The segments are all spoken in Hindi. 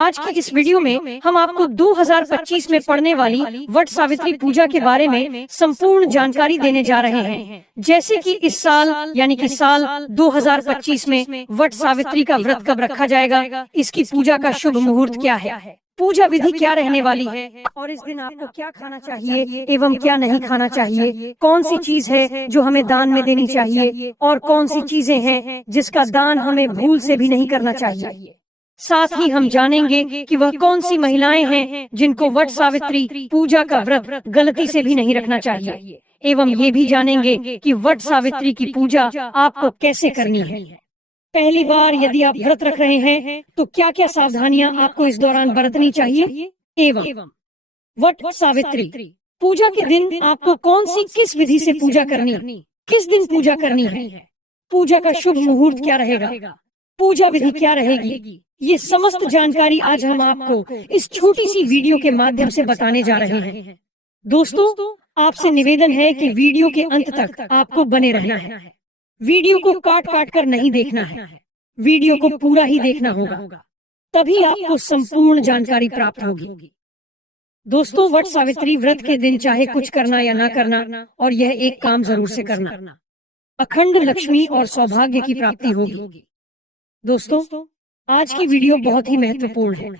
आज की इस वीडियो में हम आपको 2025 में पड़ने वाली वट सावित्री पूजा के बारे में संपूर्ण जानकारी देने जा रहे हैं। जैसे कि इस साल यानी कि साल 2025 में वट सावित्री का व्रत कब रखा जाएगा, इसकी पूजा का शुभ मुहूर्त क्या है, पूजा विधि क्या रहने वाली है और इस दिन आपको क्या खाना चाहिए एवं क्या नहीं खाना चाहिए, कौन सी चीज है जो हमें दान में देनी चाहिए और कौन सी चीजें हैं जिसका दान हमें भूल से भी नहीं करना चाहिए। साथ ही हम जानेंगे कि वह कौन सी महिलाएं हैं जिनको वट सावित्री पूजा का व्रत गलती से भी नहीं रखना चाहिए, एवं ये भी जानेंगे कि वट सावित्री की पूजा आपको कैसे करनी है। पहली बार यदि आप व्रत रख रहे हैं तो क्या क्या सावधानियां आपको इस दौरान बरतनी चाहिए, एवं वट सावित्री पूजा के दिन आपको कौन सी किस विधि से पूजा करनी, किस दिन पूजा करनी है, पूजा का शुभ मुहूर्त क्या रहेगा, पूजा विधि क्या रहेगी, ये समस्त जानकारी आज हम आपको इस छोटी सी वीडियो के माध्यम से बताने जा रहे हैं। दोस्तों, आपसे निवेदन है कि वीडियो के अंत तक आपको बने रहना है। वीडियो को काट काट कर नहीं देखना है, वीडियो को पूरा ही देखना होगा, तभी आपको संपूर्ण जानकारी प्राप्त होगी। दोस्तों, वट सावित्री व्रत के दिन चाहे कुछ करना या ना करना, और यह एक काम जरूर से करना, अखंड लक्ष्मी और सौभाग्य की प्राप्ति होगी। दोस्तों, आज की वीडियो बहुत ही महत्वपूर्ण है,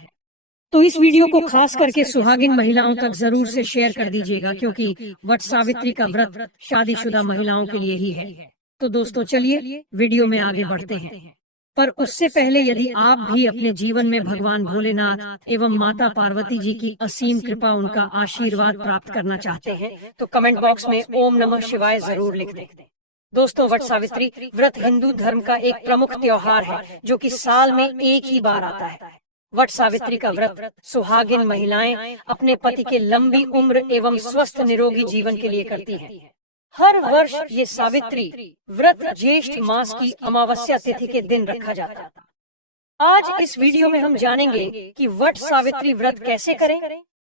तो इस वीडियो को खास करके सुहागिन महिलाओं तक जरूर से शेयर कर दीजिएगा, क्योंकि वट सावित्री का व्रत शादीशुदा महिलाओं के लिए ही है। तो दोस्तों, चलिए वीडियो में आगे बढ़ते हैं। पर उससे पहले यदि आप भी अपने जीवन में भगवान भोलेनाथ एवं माता पार्वती जी की असीम कृपा, उनका आशीर्वाद प्राप्त करना चाहते हैं तो कमेंट बॉक्स में ओम नमः शिवाय जरूर लिख दें। दोस्तों, वट सावित्री व्रत हिंदू धर्म का एक प्रमुख त्योहार है जो कि साल में एक ही बार आता है। वट सावित्री का व्रत सुहागिन महिलाएं अपने पति के लंबी उम्र एवं स्वस्थ निरोगी जीवन के लिए करती हैं। हर वर्ष ये सावित्री व्रत ज्येष्ठ मास की अमावस्या तिथि के दिन रखा जाता है। आज इस वीडियो में हम जानेंगे कि वट सावित्री व्रत कैसे करें।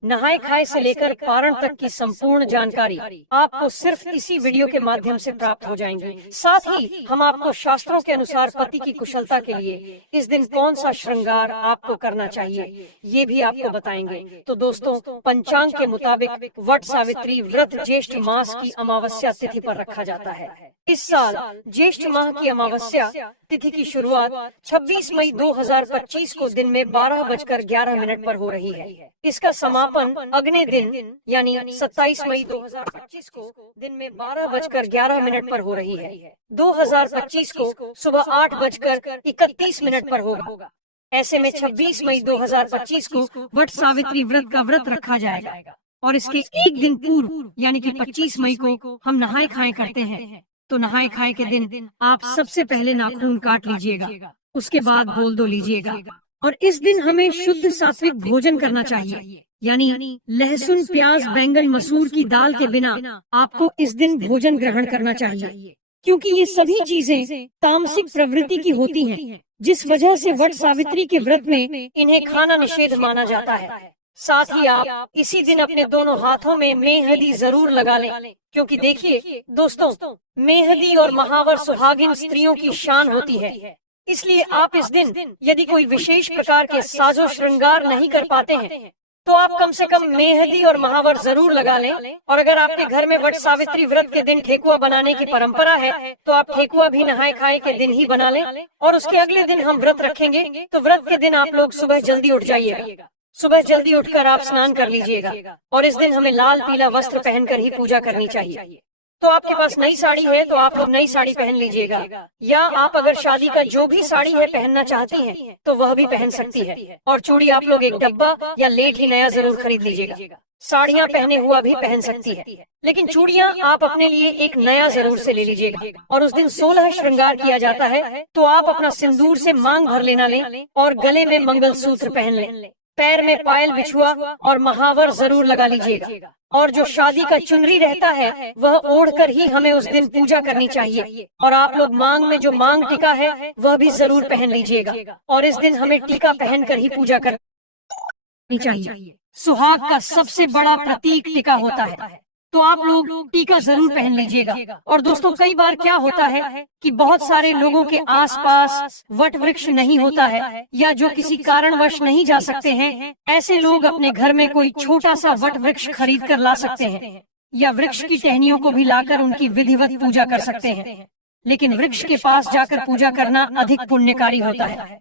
नहाए खाए से लेकर पारण तक की संपूर्ण जानकारी आपको सिर्फ इसी वीडियो के माध्यम से प्राप्त हो जाएंगी। साथ ही हम आपको शास्त्रों के अनुसार पति की कुशलता के लिए इस दिन कौन सा श्रृंगार आपको करना चाहिए, ये भी आपको बताएंगे। तो दोस्तों, पंचांग के मुताबिक वट सावित्री व्रत ज्येष्ठ मास की अमावस्या तिथि पर रखा जाता है। इस साल ज्येष्ठ माह की अमावस्या तिथि की शुरुआत 26 मई 2025 को दिन में 12:11 पर हो रही है। इसका समापन अगले दिन यानी 27 मई 2025 को दिन में 12:11 पर हो रही है। 2025 को सुबह 8:31 पर होगा। ऐसे में 26 मई 2025 को वट सावित्री व्रत का व्रत रखा जाएगा और इसके एक दिन पूर्व यानी कि 25 मई को हम नहाए खाए करते हैं। तो नहाए खाए के दिन आप सबसे पहले नाखून काट लीजिएगा, उसके बाद बोल दो लीजिएगा। और इस दिन हमें शुद्ध सात्विक भोजन करना चाहिए, यानी लहसुन, प्याज, बैंगन, मसूर की दाल के बिना आपको इस दिन भोजन ग्रहण करना चाहिए, क्योंकि ये सभी चीजें तामसिक प्रवृत्ति की होती हैं, जिस वजह से वट सावित्री के व्रत में इन्हें खाना निषेध माना जाता है। साथ ही आप इसी दिन अपने दोनों हाथों में मेहंदी जरूर लगा लें, क्योंकि देखिए दोस्तों, मेहंदी और महावर सुहागिन स्त्रियों की शान होती है। इसलिए आप इस दिन यदि कोई विशेष प्रकार के साजो श्रृंगार नहीं कर पाते हैं तो आप कम से कम मेहंदी और महावर जरूर लगा लें। और अगर आपके घर में वट सावित्री व्रत के दिन ठेकुआ बनाने की परंपरा है तो आप ठेकुआ भी नहाए खाए के दिन ही बना लें। और उसके अगले दिन हम व्रत रखेंगे, तो व्रत के दिन आप लोग सुबह जल्दी उठ जाइएगा। सुबह जल्दी उठकर आप स्नान कर लीजिएगा और इस दिन हमें लाल पीला वस्त्र पहनकर ही पूजा करनी चाहिए। तो आपके पास नई साड़ी है तो आप लोग नई साड़ी पहन लीजिएगा, या आप अगर शादी का जो भी साड़ी है पहनना चाहती हैं तो वह भी पहन सकती है। और चूड़ी आप लोग एक डब्बा या लेट ही नया जरूर खरीद लीजिएगा। साड़ियाँ पहने हुआ भी पहन सकती है, लेकिन चूड़ियाँ आप अपने लिए एक नया जरूर से ले लीजिएगा। और उस दिन 16 श्रृंगार किया जाता है, तो आप अपना सिंदूर से मांग भर लेना लें और गले में मंगलसूत्र पहन लें। पैर में पायल, बिछुआ और महावर जरूर लगा लीजिएगा। और जो शादी का चुनरी रहता है वह ओढ़कर ही हमें उस दिन पूजा करनी चाहिए। और आप लोग मांग में जो मांग टीका है वह भी जरूर पहन लीजिएगा। और इस दिन हमें टीका पहनकर ही पूजा करनी चाहिए। सुहाग का सबसे बड़ा प्रतीक टीका होता है। तो आप लोग टीका जरूर पहन लीजिएगा। और दोस्तों, कई बार क्या होता है कि बहुत सारे लोगों के आसपास वट वृक्ष नहीं होता है, या जो किसी कारणवश नहीं जा सकते हैं, ऐसे लोग अपने घर में कोई छोटा सा वट वृक्ष खरीद कर ला सकते हैं, या वृक्ष की टहनियों को भी लाकर उनकी विधिवत पूजा कर सकते हैं। लेकिन वृक्ष के पास जाकर पूजा करना अधिक पुण्यकारी होता है,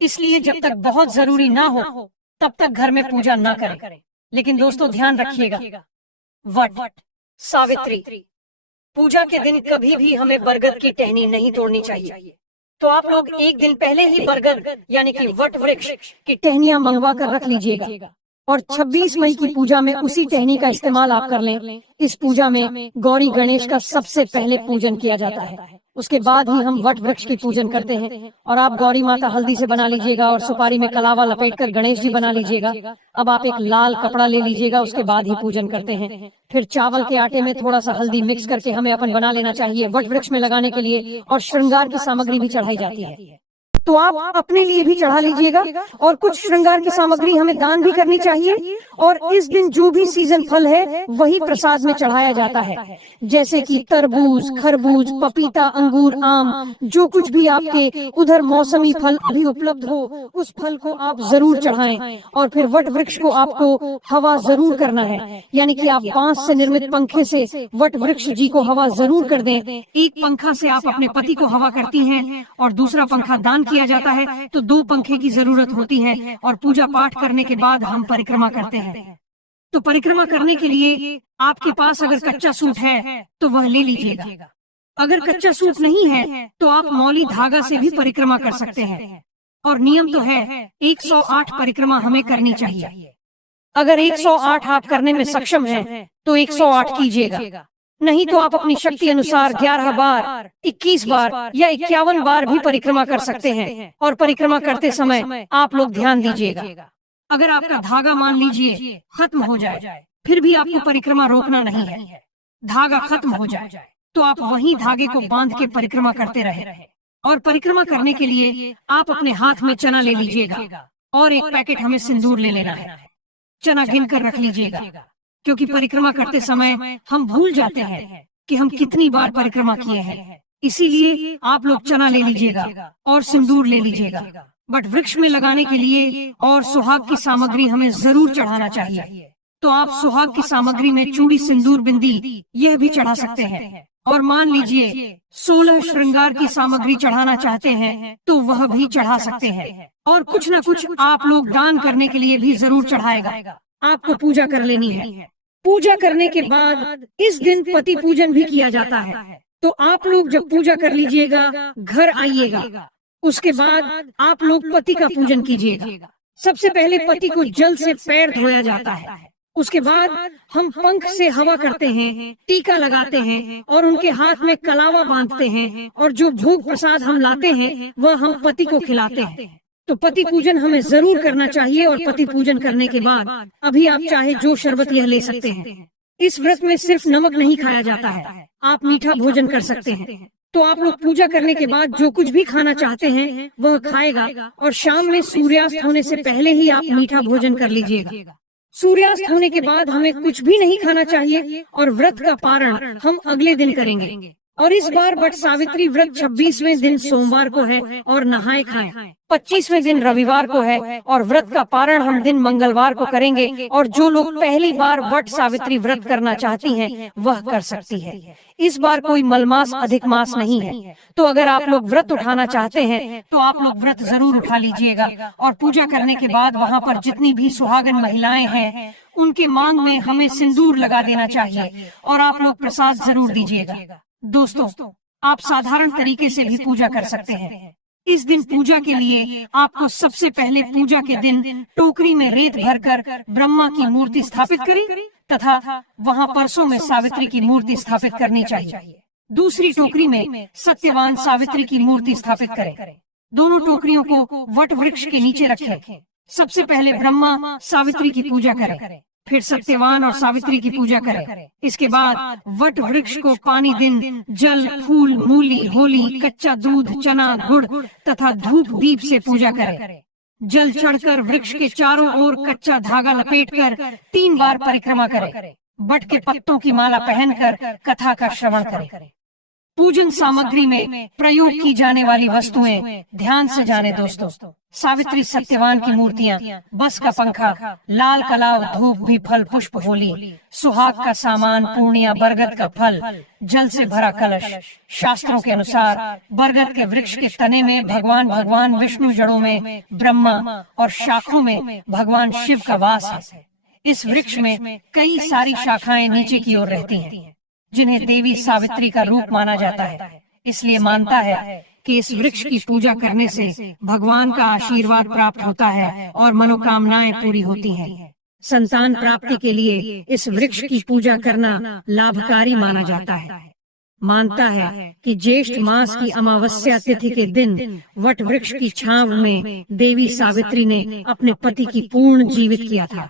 इसलिए जब तक बहुत जरूरी ना हो तब तक घर में पूजा ना करें। लेकिन दोस्तों, ध्यान रखिएगा, वट, सावित्री, पूजा के दिन कभी भी हमें बरगद की टहनी नहीं तोड़नी चाहिए। तो आप लोग एक दिन पहले ही बरगद यानी कि वट वृक्ष की टहनियां मंगवा कर रख लीजिएगा, और 26 मई की पूजा में उसी टहनी का इस्तेमाल आप कर लें। इस पूजा में गौरी गणेश का सबसे पहले पूजन किया जाता है, उसके बाद ही हम वट वृक्ष की पूजन करते हैं। और आप गौरी माता हल्दी से बना लीजिएगा, और सुपारी में कलावा लपेटकर गणेश जी बना लीजिएगा। अब आप एक लाल कपड़ा ले लीजिएगा, उसके बाद ही पूजन करते हैं। फिर चावल के आटे में थोड़ा सा हल्दी मिक्स करके हमें अपन बना लेना चाहिए वट वृक्ष में लगाने के लिए, और श्रृंगार की सामग्री भी चढ़ाई जाती है, तो आप अपने लिए भी चढ़ा लीजिएगा। और कुछ श्रृंगार की सामग्री हमें दान भी करनी चाहिए। और इस दिन जो भी सीजन फल है वही प्रसाद में चढ़ाया जाता है, जैसे कि तरबूज, खरबूज, पपीता, अंगूर, आम, जो कुछ भी आपके उधर मौसमी फल अभी उपलब्ध हो, उस फल को आप जरूर चढ़ाएं। और फिर वट वृक्ष को आपको हवा जरूर करना है, यानी कि आप बांस से निर्मित पंखे से वट वृक्ष जी को हवा जरूर कर दें। एक पंखा से आप अपने पति को हवा करती हैं और दूसरा पंखा दान किया जाता है, तो 2 पंखे की जरूरत होती है। और पूजा पाठ करने के बाद हम परिक्रमा करते हैं। तो परिक्रमा करने के लिए आपके पास अगर कच्चा सूत है तो वह ले लीजिएगा। अगर कच्चा सूत नहीं है तो आप मौली धागा से भी परिक्रमा कर सकते हैं। और नियम तो है 108 परिक्रमा हमें करनी चाहिए। अगर 108 आप करने में सक्षम हैं तो 108 कीजिएगा, नहीं तो आप अपनी शक्ति अनुसार 11 बार, 21 बार या 51 बार भी परिक्रमा कर सकते हैं। और परिक्रमा करते समय आप लोग ध्यान दीजिएगा, अगर आपका धागा मान लीजिए खत्म हो जाए, फिर भी आपको परिक्रमा रोकना नहीं है। धागा खत्म हो जाए तो आप वहीं धागे को बांध के परिक्रमा करते रहे। और परिक्रमा करने के लिए आप अपने हाथ में चना ले लीजिएगा, और एक पैकेट हमें सिंदूर ले लेना है। चना गिन कर रख लीजिएगा, क्योंकि परिक्रमा करते समय हम भूल जाते हैं कि हम कितनी बार परिक्रमा किए हैं। इसीलिए आप लोग चना ले लीजिएगा और सिंदूर ले लीजिएगा। बट वृक्ष में लगाने के लिए और सुहाग की सामग्री हमें जरूर चढ़ाना चाहिए। तो आप सुहाग की सामग्री में चूड़ी, सिंदूर, बिंदी यह भी चढ़ा सकते हैं। और मान लीजिए 16 श्रृंगार की सामग्री चढ़ाना चाहते हैं तो वह भी चढ़ा सकते हैं। और कुछ न कुछ आप लोग दान करने के लिए भी जरूर चढ़ाएगा। आपको पूजा कर लेनी है। पूजा करने के बाद इस दिन पति पूजन भी किया जाता है। तो आप लोग जब पूजा कर लीजिएगा, घर आइएगा, उसके बाद आप लोग पति का पूजन कीजिएगा। सबसे पहले पति को जल से पैर धोया जाता है, उसके बाद हम पंख से हवा करते हैं, टीका लगाते हैं और उनके हाथ में कलावा बांधते हैं। और जो भोग प्रसाद हम लाते हैं वह हम पति को खिलाते हैं। तो पति पूजन हमें जरूर करना चाहिए। और पति पूजन करने के बाद अभी आप चाहे जो शरबत यह ले सकते हैं। इस व्रत में सिर्फ नमक नहीं खाया जाता है, आप मीठा भोजन कर सकते हैं। तो आप लोग पूजा करने के बाद जो कुछ भी खाना चाहते हैं वह खाएगा। और शाम में सूर्यास्त होने से पहले ही आप मीठा भोजन कर लीजिएगा। सूर्यास्त होने के बाद हमें कुछ भी नहीं खाना चाहिए। और व्रत का पारण हम अगले दिन करेंगे। और इस बार वट सावित्री व्रत 26वें दिन सोमवार को है और नहाए खाएं। 25वें दिन रविवार को है और व्रत का पारण हम दिन मंगलवार को करेंगे। और जो लोग पहली बार वट सावित्री व्रत करना चाहती हैं वह कर सकती है। इस बार कोई मलमास अधिक मास नहीं है। तो अगर आप लोग व्रत उठाना चाहते हैं तो आप लोग व्रत जरूर उठा लीजिएगा। और पूजा करने के बाद वहाँ पर जितनी भी सुहागन महिलाएं हैं उनके मांग में हमें सिंदूर लगा देना चाहिए। और आप लोग प्रसाद जरूर दीजिएगा। दोस्तों, आप साधारण तरीके से भी पूजा कर सकते हैं। इस दिन पूजा के लिए आपको सबसे पहले पूजा के दिन टोकरी में रेत भरकर ब्रह्मा की मूर्ति स्थापित करें तथा वहां परसों में सावित्री की मूर्ति स्थापित करनी चाहिए। दूसरी टोकरी में सत्यवान सावित्री की मूर्ति स्थापित करें। दोनों टोकरियों को वट वृक्ष के नीचे रखें। सबसे पहले ब्रह्मा सावित्री की पूजा करें, फिर सत्यवान और सावित्री की पूजा करें। इसके बाद वट वृक्ष को पानी, दिन, जल, फूल, मूली, होली, कच्चा दूध, चना, गुड़ तथा धूप दीप से पूजा करें। जल चढ़कर वृक्ष के चारों ओर कच्चा धागा लपेटकर 3 बार परिक्रमा करें। बट के पत्तों की माला पहनकर कथा का श्रवण करें। पूजन सामग्री में प्रयोग की जाने वाली वस्तुएं ध्यान से जाने दोस्तों। सावित्री सत्यवान की मूर्तियां, बस का पंखा, लाल कलाव, धूप भी फल पुष्प होली, सुहाग का सामान, पूर्णिया, बरगद का फल, जल से भरा कलश। शास्त्रों के अनुसार बरगद के वृक्ष के तने में भगवान विष्णु, जड़ों में ब्रह्मा और शाखों में भगवान शिव का वास है। इस वृक्ष में कई सारी शाखाएं नीचे की ओर रहती हैं, जिन्हें देवी सावित्री का रूप माना जाता है। इसलिए मानता है कि इस वृक्ष की पूजा करने से भगवान का आशीर्वाद प्राप्त होता है और मनोकामनाएं पूरी होती हैं। संतान प्राप्ति के लिए इस वृक्ष की पूजा करना लाभकारी माना जाता है। मानता है कि ज्येष्ठ मास की अमावस्या तिथि के दिन वट वृक्ष की छांव में देवी सावित्री ने अपने पति की पूर्ण जीवित किया था।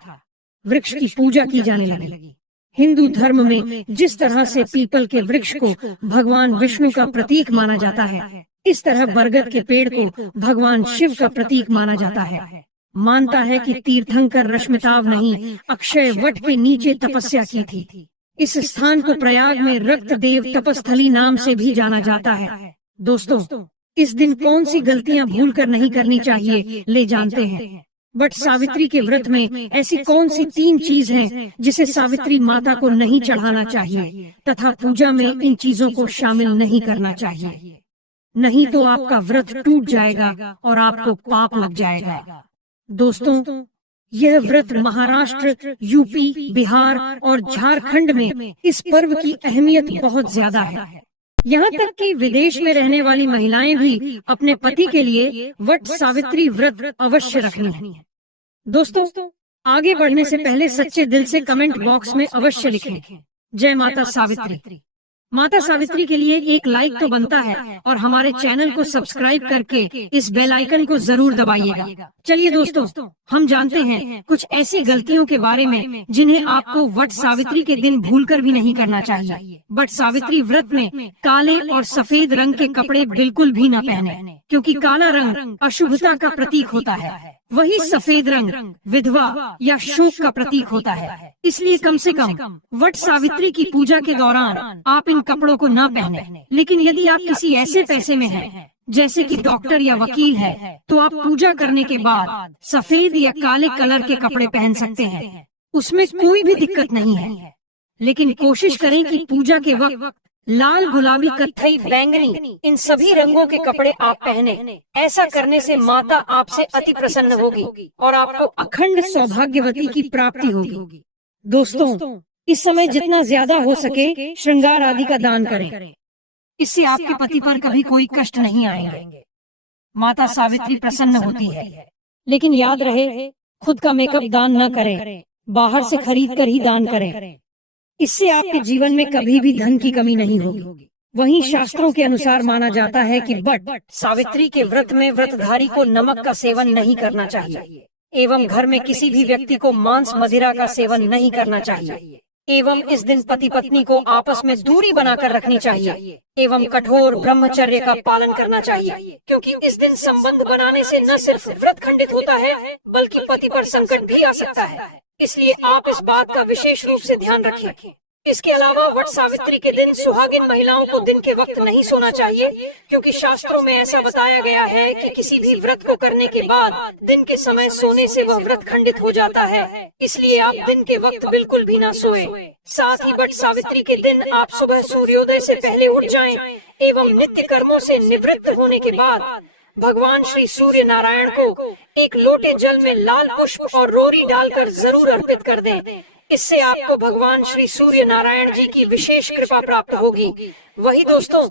वृक्ष की पूजा की जाने लगी। हिंदू धर्म में जिस तरह से पीपल के वृक्ष को भगवान विष्णु का प्रतीक माना जाता है, इस तरह बरगद के पेड़ को भगवान शिव का प्रतीक माना जाता है। मानता है कि तीर्थंकर रश्मिताभ नहीं, अक्षय वट के नीचे तपस्या की थी। इस स्थान को प्रयाग में रक्त देव तपस्थली नाम से भी जाना जाता है। दोस्तों, इस दिन कौन सी गलतियां भूलकर नहीं करनी चाहिए, ले जानते हैं। बट सावित्री के व्रत में ऐसी कौन सी 3 चीज हैं जिसे सावित्री माता को नहीं चढ़ाना चाहिए तथा पूजा में इन चीजों को शामिल नहीं करना चाहिए, नहीं तो आपका व्रत टूट जाएगा और आपको पाप लग जाएगा। दोस्तों, यह व्रत महाराष्ट्र, यूपी, बिहार और झारखंड में इस पर्व की अहमियत बहुत ज्यादा है। यहाँ तक कि विदेश में रहने वाली महिलाएं भी अपने पति के लिए वट सावित्री व्रत अवश्य रखनी है। दोस्तों, आगे बढ़ने से पहले सच्चे दिल से कमेंट बॉक्स में अवश्य लिखें, जय माता सावित्री। माता सावित्री के लिए एक लाइक तो बनता है और हमारे चैनल को सब्सक्राइब करके इस बेल आइकन को जरूर दबाइएगा। चलिए दोस्तों, हम जानते हैं कुछ ऐसी गलतियों के बारे में जिन्हें आपको वट सावित्री के दिन भूलकर भी नहीं करना चाहिए। वट सावित्री व्रत में काले और सफेद रंग के कपड़े बिल्कुल भी न पहने, क्योंकि काला रंग अशुभता का प्रतीक होता है, वही सफेद रंग विधवा या शोक का प्रतीक होता है। इसलिए कम से कम वट सावित्री की पूजा के दौरान आप इन कपड़ों को न पहने। लेकिन यदि आप किसी ऐसे पैसे में हैं, जैसे कि डॉक्टर या वकील है, तो आप पूजा करने के बाद सफेद या काले कलर के कपड़े पहन सकते हैं, उसमें कोई भी दिक्कत नहीं है। लेकिन कोशिश करें कि पूजा के वक्त लाल, गुलाबी, कत्थई, बैंगनी इन सभी रंगों के कपड़े आप पहने। ऐसा करने से माता आपसे अति प्रसन्न होगी और आपको अखंड सौभाग्यवती की प्राप्ति होगी। दोस्तों, इस समय जितना ज्यादा हो सके श्रृंगार आदि का दान करें, इससे आपके पति पर कभी कोई कष्ट नहीं आएंगे। माता सावित्री प्रसन्न होती है। लेकिन याद रहे, खुद का मेकअप दान न करें, बाहर से खरीद कर ही दान करें। इससे आपके जीवन में कभी भी धन की कमी नहीं होगी। वहीं शास्त्रों के अनुसार माना जाता है कि वट सावित्री के व्रत में व्रतधारी को नमक का सेवन नहीं करना चाहिए, एवं घर में किसी भी व्यक्ति को मांस मदिरा का सेवन नहीं करना चाहिए, एवं इस दिन पति पत्नी को आपस में दूरी बनाकर रखनी चाहिए, एवं कठोर ब्रह्मचर्य का पालन करना चाहिए, क्योंकि इस दिन संबंध बनाने से न सिर्फ व्रत खंडित होता है, बल्कि पति पर संकट भी आ सकता है। इसलिए आप इस बात का विशेष रूप से ध्यान रखें। इसके अलावा वट सावित्री के दिन सुहागिन महिलाओं को दिन के वक्त नहीं सोना चाहिए, क्योंकि शास्त्रों में ऐसा बताया गया है कि किसी भी व्रत को करने के बाद दिन के समय सोने से वह व्रत खंडित हो जाता है। इसलिए आप दिन के वक्त बिल्कुल भी ना सोए। साथ ही वट सावित्री के दिन आप सुबह सूर्योदय से पहले उठ जाएं एवं नित्य कर्मों से निवृत्त होने के बाद भगवान श्री सूर्य नारायण को एक लोटे जल में लाल पुष्प और रोरी डालकर जरूर अर्पित कर दें। इससे आपको भगवान श्री सूर्य नारायण जी की विशेष कृपा प्राप्त होगी। वही दोस्तों,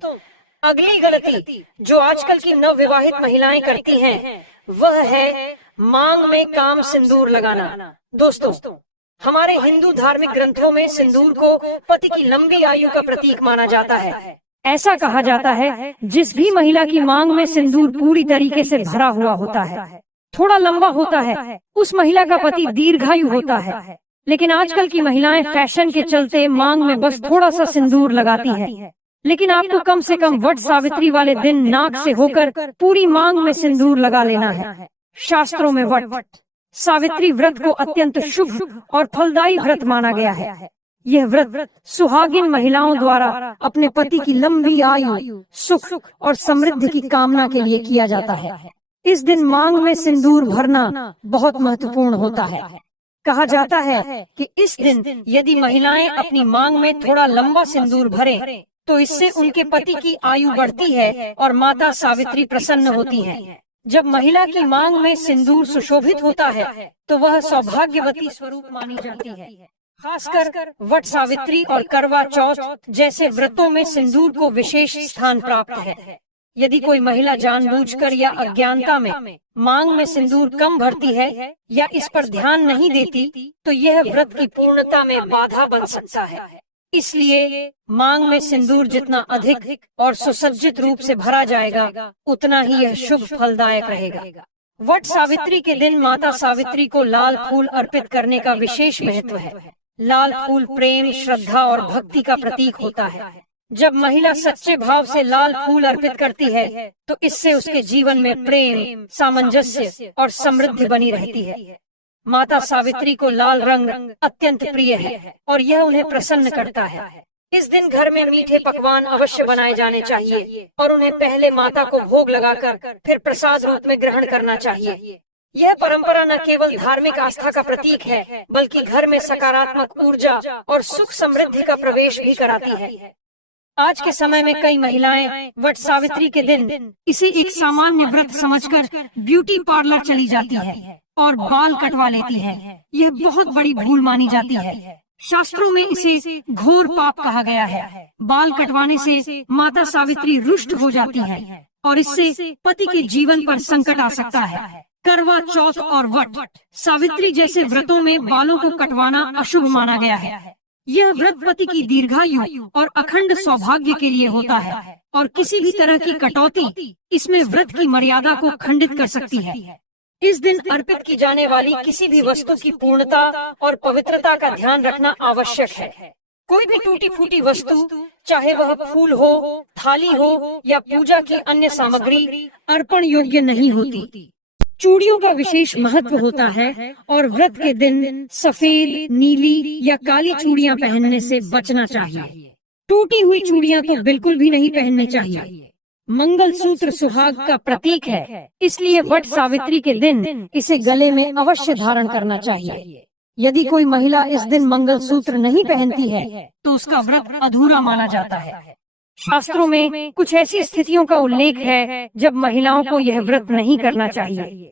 अगली गलती जो आजकल की नवविवाहित महिलाएं करती हैं, वह है मांग में काम सिंदूर लगाना। दोस्तों, हमारे हिंदू धार्मिक ग्रंथों में सिंदूर को पति की लंबी आयु का प्रतीक माना जाता है। ऐसा कहा जाता है, जिस भी महिला की मांग में सिंदूर पूरी तरीके से भरा हुआ होता है, थोड़ा लंबा होता है, उस महिला का पति दीर्घायु होता है। लेकिन आजकल की महिलाएं फैशन के चलते मांग में बस थोड़ा सा सिंदूर लगाती हैं। लेकिन आपको कम से कम वट सावित्री वाले दिन नाक से होकर पूरी मांग में सिंदूर लगा लेना है। शास्त्रों में वट सावित्री व्रत को अत्यंत शुभ और फलदायी व्रत माना गया है। यह व्रत सुहागिन महिलाओं द्वारा अपने पति की लंबी आयु, सुख और समृद्धि की कामना के लिए किया जाता है। इस दिन मांग में सिंदूर भरना बहुत महत्वपूर्ण होता है। कहा जाता है कि इस दिन यदि महिलाएं अपनी मांग में थोड़ा लंबा सिंदूर भरें, तो इससे उनके पति की आयु बढ़ती है और माता सावित्री प्रसन्न होती हैं। जब महिला की मांग में सिंदूर सुशोभित होता है तो वह सौभाग्यवती स्वरूप मानी जाती है। खासकर वट सावित्री और करवा चौथ जैसे व्रतों में सिंदूर को विशेष स्थान प्राप्त है। यदि कोई महिला जानबूझकर या अज्ञानता में मांग में सिंदूर कम भरती है या इस पर ध्यान नहीं देती, तो यह व्रत की पूर्णता में बाधा बन सकता है। इसलिए मांग में सिंदूर जितना अधिक और सुसज्जित रूप से भरा जाएगा, उतना ही यह शुभ फलदायक रहेगा। वट सावित्री के दिन माता सावित्री को लाल फूल अर्पित करने का विशेष महत्व है। लाल फूल प्रेम, श्रद्धा और भक्ति का प्रतीक होता है। जब महिला सच्चे भाव से लाल फूल अर्पित करती है, तो इससे उसके जीवन में प्रेम, सामंजस्य और समृद्धि बनी रहती है। माता सावित्री को लाल रंग अत्यंत प्रिय है और यह उन्हें प्रसन्न करता है। इस दिन घर में मीठे पकवान अवश्य बनाए जाने चाहिए और उन्हें पहले माता को भोग लगाकर फिर प्रसाद रूप में ग्रहण करना चाहिए। यह परंपरा न केवल धार्मिक आस्था का प्रतीक है, बल्कि घर में सकारात्मक ऊर्जा और सुख समृद्धि का प्रवेश भी कराती है। आज के समय में कई महिलाएं वट सावित्री के दिन इसे एक सामान्य व्रत समझकर ब्यूटी पार्लर चली जाती है और बाल कटवा लेती हैं। यह बहुत बड़ी भूल मानी जाती है। शास्त्रों में इसे घोर पाप कहा गया है। बाल कटवाने से माता सावित्री रुष्ट हो जाती हैं और इससे पति के जीवन पर संकट आ सकता है। करवा चौथ और वट सावित्री जैसे व्रतों में बालों को कटवाना अशुभ माना गया है। यह व्रत पति की दीर्घायु और अखंड सौभाग्य के लिए होता है और किसी भी तरह की कटौती इसमें व्रत की मर्यादा को खंडित कर सकती है। इस दिन अर्पित की जाने वाली किसी भी वस्तु की पूर्णता और पवित्रता का ध्यान रखना आवश्यक है। कोई भी टूटी फूटी वस्तु, चाहे वह फूल हो, थाली हो या पूजा की अन्य सामग्री, अर्पण योग्य नहीं होती। चूड़ियों का विशेष महत्व होता है और व्रत के दिन सफेद, नीली या काली चूड़ियां पहनने से बचना चाहिए। टूटी हुई चूड़ियां तो बिल्कुल भी नहीं पहननी चाहिए। मंगल सूत्र सुहाग का प्रतीक है, इसलिए वट सावित्री के दिन इसे गले में अवश्य धारण करना चाहिए। यदि कोई महिला इस दिन मंगल सूत्र नहीं पहनती है, तो उसका व्रत अधूरा माना जाता है। शास्त्रों में कुछ ऐसी स्थितियों का उल्लेख है जब महिलाओं को यह व्रत नहीं करना चाहिए।